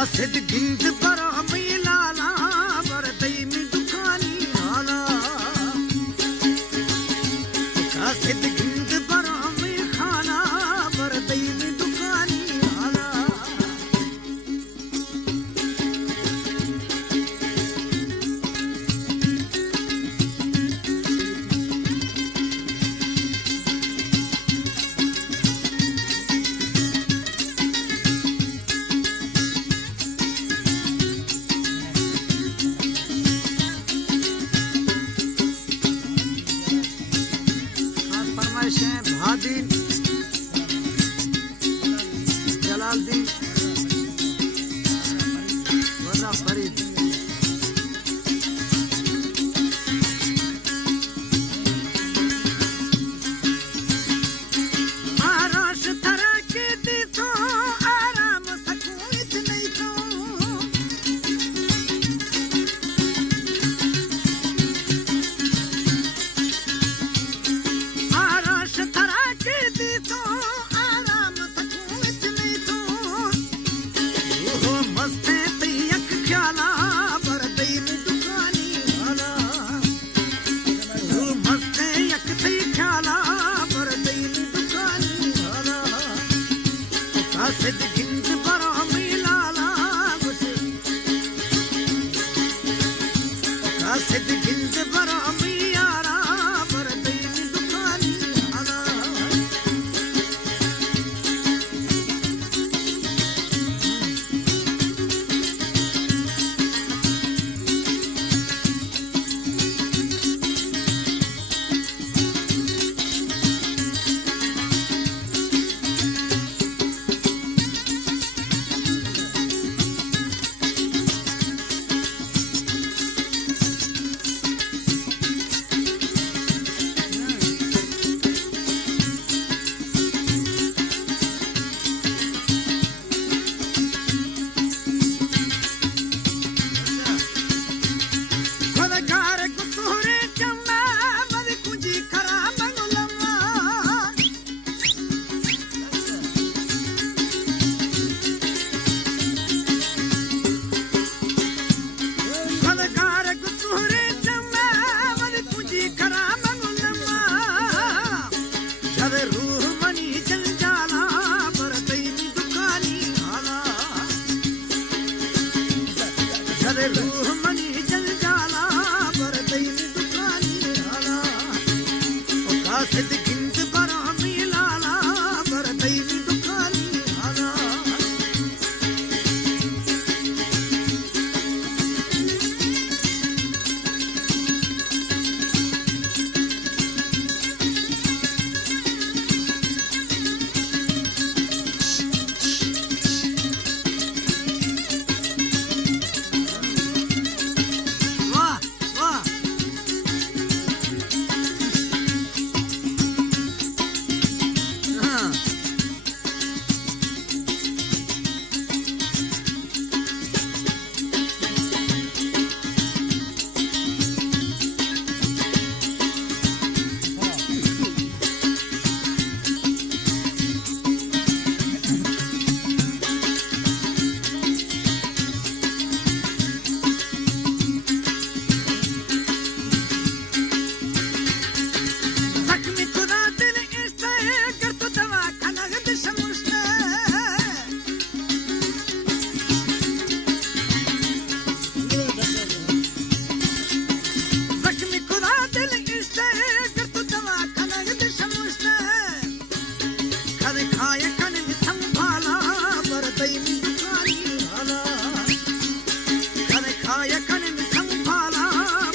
कासिद गिंद पर मिलाला बरदई में दुकानी हाला कासिद गिंद पर में खाना बरदई में दुकानी हाला भादीन जलालदीन वरा फरीद महाराष्ट्र थरा के दी तो आराम सकूं इतने तो महाराष्ट्र थरा के दी तो आराम सकूं इतने तो वो मस्ते तयक ख्याला बरदई में दुकानी वाला वो मस्ते यक तय ख्याला बरदई में दुकानी वाला कासिद गिंद पर मिलाला कासिद गिंद पर मियारा बरदई में दुकानी वाला खुदकार कुतुरे चम्मा मद कुंजी खरा मंगलम्मा खुदकार कुतुरे चम्मा मद कुंजी खरा मंगलम्मा जब रूह मनी जल जाला बरदई में दुकानी हाला जब रूह मनी जल जाला बरदई में दुकानी हाला कासिद गिंद पर मिलाला बरदई में दुकानी हाला वाह वाह हाँ जख्मी खुदा दिल इश्ते कर तो दवा खाना दिश मुश्ते जख्मी खुदा दिल इश्ते कर तो दवा खाना दिश मुश्ते खरे खाए कन में संभाला बरदई में दुकानी हाला खरे खाए कन में संभाला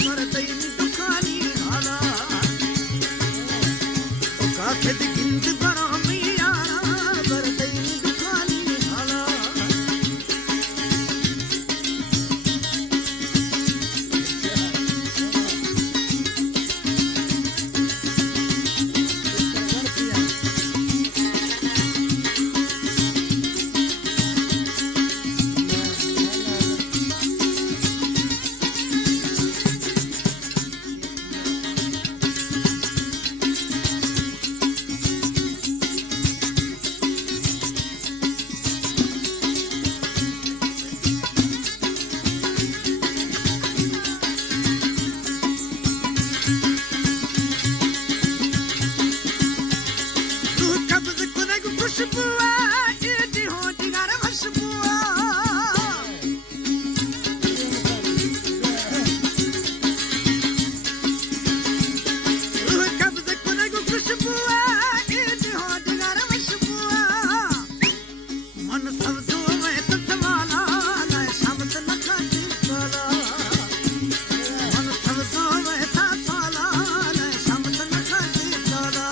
बरदई में दुकानी हाला कासिद गिंद पर मियारा बरदई में दुकानी हाला खुशबू ईदी हो दिगार खुशबू कब्ज कुने को खुशबू ईदी हो दिगार खुशबू मन सब्जो में तवाला ना शामत न खाती वाला मन सब्जो में तवाला ना शामत न खाती वाला